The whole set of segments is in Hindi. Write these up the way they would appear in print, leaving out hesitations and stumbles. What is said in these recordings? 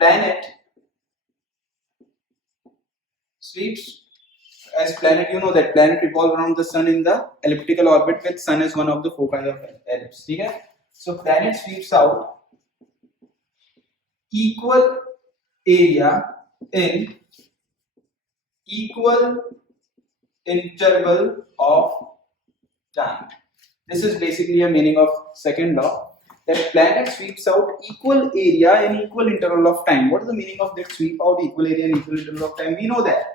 planet sweeps, as planet, you know that planet revolve around the sun in the elliptical orbit with sun as one of the foci of ellipse. ठीक है, so planet sweeps out equal area in equal interval of time. This is basically a meaning of second law, that planet sweeps out equal area in equal interval of time. What is the meaning of that sweep out equal area in equal interval of time? We know that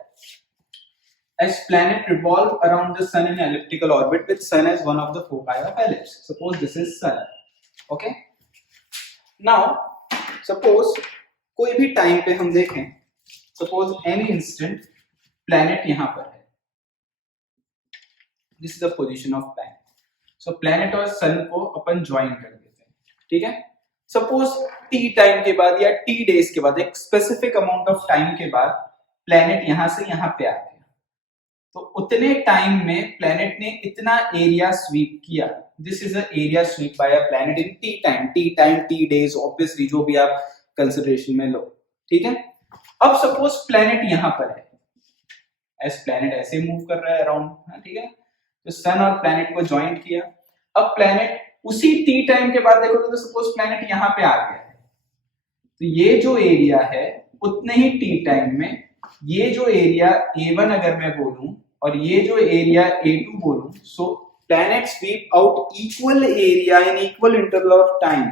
as planet revolve around the sun in elliptical orbit with sun as one of the foci of ellipse. Suppose this is sun. Okay, now suppose कोई भी टाइम पे हम देखें, suppose any instant planet यहां पर है, this is the position of planet. So planet और sun को अपन ज्वाइन कर देते हैं. ठीक है, सपोज t टाइम के बाद या t डेज के बाद, एक स्पेसिफिक अमाउंट ऑफ टाइम के बाद प्लेनेट यहां से यहां पे आ गया, तो उतने टाइम में प्लेनेट ने इतना एरिया स्वीप किया. This is a area sweep by a planet in t time t days, obviously जो भी आप कंसिडरेशन में लो. ठीक है, अब सपोज प्लेनेट यहां पर है, एज प्लेनेट ऐसे मूव कर रहा है अराउंड. ठीक है, तो सन और प्लेनेट को ज्वाइन किया. अब प्लेनेट उसी टी टाइम के बाद देखोगे तो सपोज प्लेनेट यहां पे आ गया है, तो ये जो एरिया है उतने ही टी टाइम में ये जो एरिया A1 अगर मैं बोलूं और ये जो एरिया A2 बोलूं, so planet sweep out equal area in equal interval of time.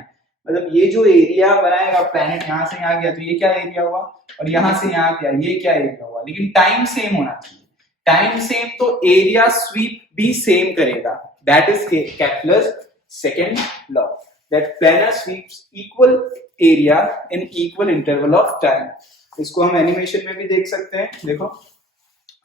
मतलब ये जो एरिया बनाएगा प्लेनेट यहां से यहां गया, तो ये क्या एरिया हुआ, और यहां से यहां गया, ये क्या एरिया हुआ, लेकिन टाइम सेम होना चाहिए. टाइम सेम तो एरिया स्वीप भी सेम करेगा. That is Kepler's second law, that planar sweeps equal area in equal interval of time. इसको हम एनिमेशन में भी देख सकते हैं. देखो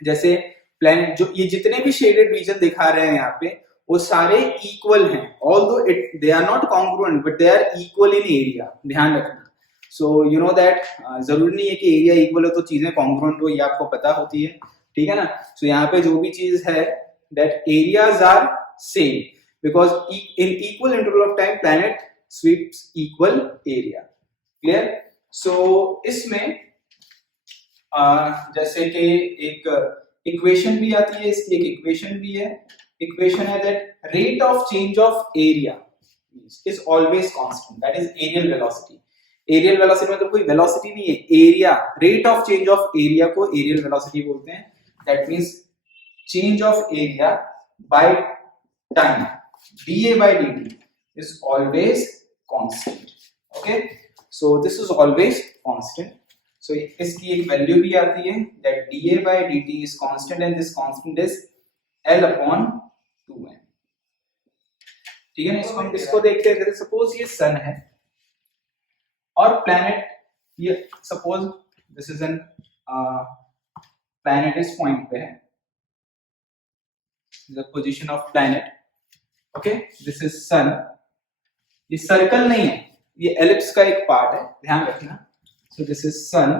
जैसे प्लेनेट, जो ये जितने भी शेडेड रीजन दिखा रहे हैं यहाँ पे, वो सारे इक्वल हैं. Although it they are not congruent but they are equal in area. ध्यान रखना. सो यू नो दैट जरूरी नहीं है कि एरिया इक्वल हो तो चीजें कॉन्ग्रुएंट हो, ये आपको पता होती है. ठीक है ना. सो यहाँ पे जो भी चीज है, that areas are same because in equal interval of time planet sweeps equal area. Clear. So इसमें जैसे कि एक इक्वेशन भी आती है, इसकी एक इक्वेशन भी है. इक्वेशन है that rate of change of area is always constant, that is areal velocity. Areal velocity मतलब कोई वेलोसिटी नहीं है, area. Rate of change of area को एरियल वेलोसिटी बोलते हैं. That means change of area by time, dA by dt is always constant. Okay, so this is always constant. So इसकी एक वैल्यू भी आती है that dA by dt is constant and this constant is L upon 2n. ठीक है ना. इसको हम इसको देखते हैं. सपोज ये सन है और प्लैनेट, ये suppose this is an planet इस पॉइंट पे है, the position of planet. Okay, this is sun. ये सर्कल नहीं है, ये एलिप्स का एक पार्ट है, ध्यान रखना. So this is sun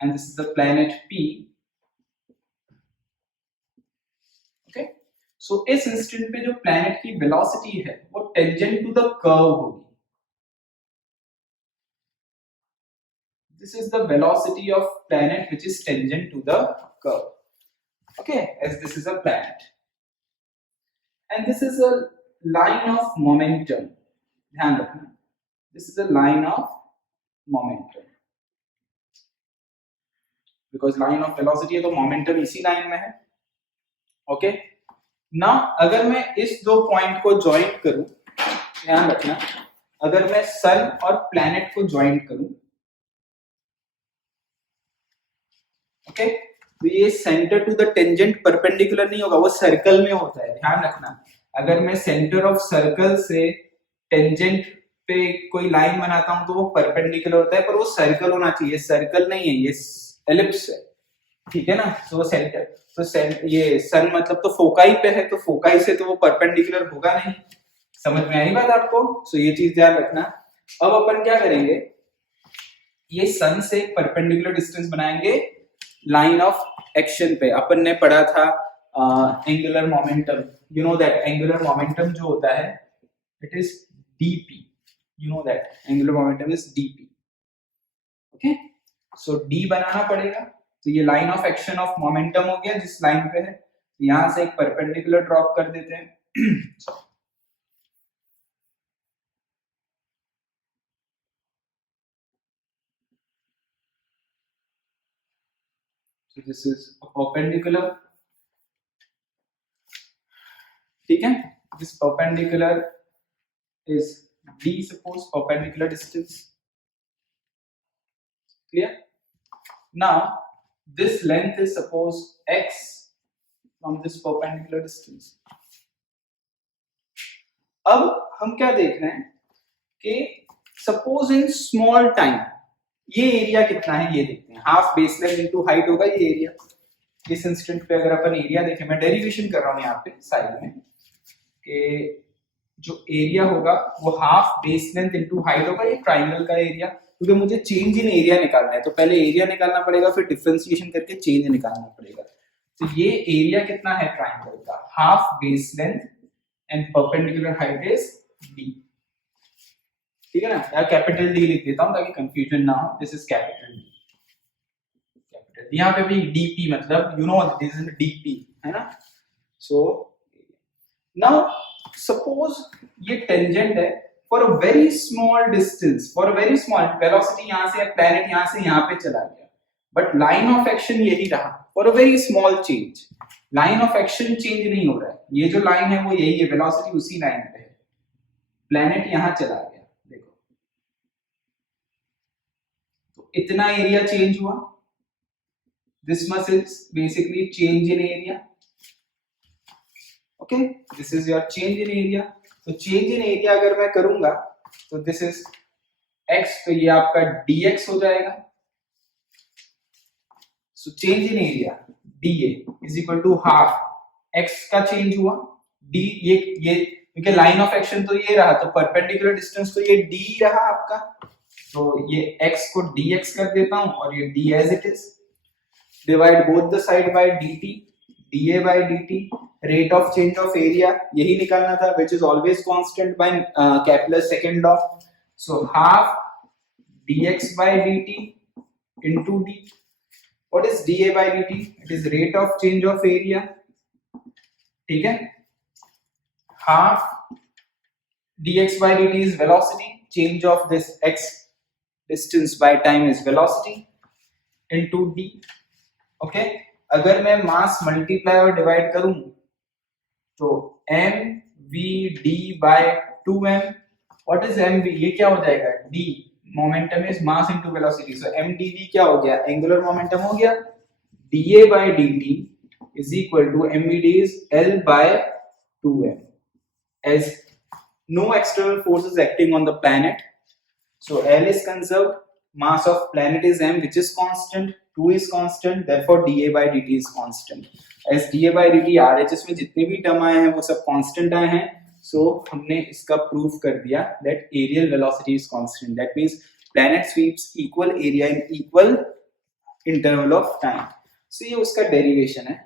and this is the planet P. Okay, so इस इंस्टेंट पे जो प्लैनेट की वेलोसिटी है वो टेंजेंट टू द कर्व होगी. This is the velocity of planet which is tangent to the curve. Okay, as this is a planet. And this is a line of momentum. ध्यान रखना. This is a line of momentum. Because line of velocity है तो momentum इसी लाइन में है. Okay. Now अगर मैं इस दो पॉइंट को ज्वाइन करूं, ध्यान रखना, अगर मैं सन और प्लैनेट को ज्वाइन करूं, ओके, तो ये centre to the tangent perpendicular नहीं होगा, वो सर्कल में होता है. ध्यान रखना. अगर मैं सेंटर ऑफ सर्कल से टेंजेंट पे कोई लाइन बनाता हूं तो वो परपेंडिकुलर होता है, पर वो सर्कल होना चाहिए. सर्कल नहीं है, ये एलिप्स है. ठीक है ना. तो सेंटर, तो ये सन मतलब तो फोकाई पे है, तो फोकाई से तो वो परपेंडिकुलर होगा नहीं. समझ में आई बात आपको. सो ये चीज ध्यान रखना. अब अपन क्या करेंगे, ये सन से एक परपेंडिकुलर डिस्टेंस बनाएंगे लाइन ऑफ एक्शन पे. अपन ने पढ़ा था angular momentum. You know that angular momentum जो होता है it is dp. you know that angular momentum is dp. Okay, so d बनाना पड़ेगा. तो ये line of action of momentum हो गया जिस लाइन पे है. यहां से एक परपेंडिकुलर ड्रॉप कर देते हैं. So this is a perpendicular. ठीक है, this perpendicular is d, suppose perpendicular distance. Clear? Now this length is suppose x from this perpendicular distance. अब हम क्या देख रहे हैं कि suppose in small time ये एरिया कितना है ये देखते हैं. Half base length into height होगा ये एरिया. इस इंस्टेंट पे अगर अपन एरिया देखें, मैं डेरिवेशन कर रहा हूं यहाँ पे साइड में, कि जो एरिया होगा वो half base length into height होगा. ये ट्राइंगल का एरिया, क्योंकि मुझे चेंज इन एरिया निकालना है तो पहले एरिया निकालना पड़ेगा, फिर डिफरेंशिएशन करके चेंज निकालना पड़ेगा. तो ये एरिया कितना है ट्राइंगल का, half base length and perpendicular height is d. ठीक है ना, या कैपिटल डी लिख देता हूं ताकि कंफ्यूजन ना हो. This is capital D. Capital यहाँ पे भी डीपी मतलब you know this is DP है ना. सो नाउ सपोज ये टेंजेंट है for a very small distance, for a very small velocity. यहां से प्लैनेट यहां से यहां पे चला गया, बट लाइन ऑफ एक्शन यही रहा for a very small change. Line of action change नहीं हो रहा है. ये जो लाइन है वो यही है, वेलोसिटी उसी लाइन पे है. प्लैनेट यहां चला गया, देखो तो इतना एरिया चेंज हुआ. This much is basically change in area. Okay, this is your change in area. तो चेंज इन एरिया अगर मैं करूंगा तो दिस इज x, तो ये आपका dx हो जाएगा. So change in area dA is equal to half x का चेंज हुआ d. ये क्योंकि लाइन ऑफ एक्शन तो ये रहा, तो परपेंडिकुलर डिस्टेंस तो ये d रहा आपका. तो ये x को dx कर देता हूं और ये d as it is. Divide both the side by dt, dA by dt. Rate of change of area यही निकालना था, which is always constant by Kepler's second law. So half dx by dt into d. What is dA by dt? It is rate of change of area. ठीक है, half dx by dt is velocity. Change of this x distance by time is velocity into d. Okay, अगर मैं मास मल्टीप्लाई और डिवाइड करूं तो mvd by 2m. What is mv? ये क्या हो जाएगा, d. Momentum is mass into velocity. So mdv क्या हो गया, एंगुलर मोमेंटम हो गया. da by dt is equal to mvd is l by 2m. as no external force is acting on the planet, so l is conserved. Mass of planet is m, which is constant. 2 is constant, therefore dA by dt is constant. As dA by dt RHS में जितने भी टर्म आए हैं वो सब constant आए हैं. So हमने इसका प्रूफ कर दिया that aerial velocity is constant. That means planet sweeps equal area in equal interval of time. So ये उसका derivation है.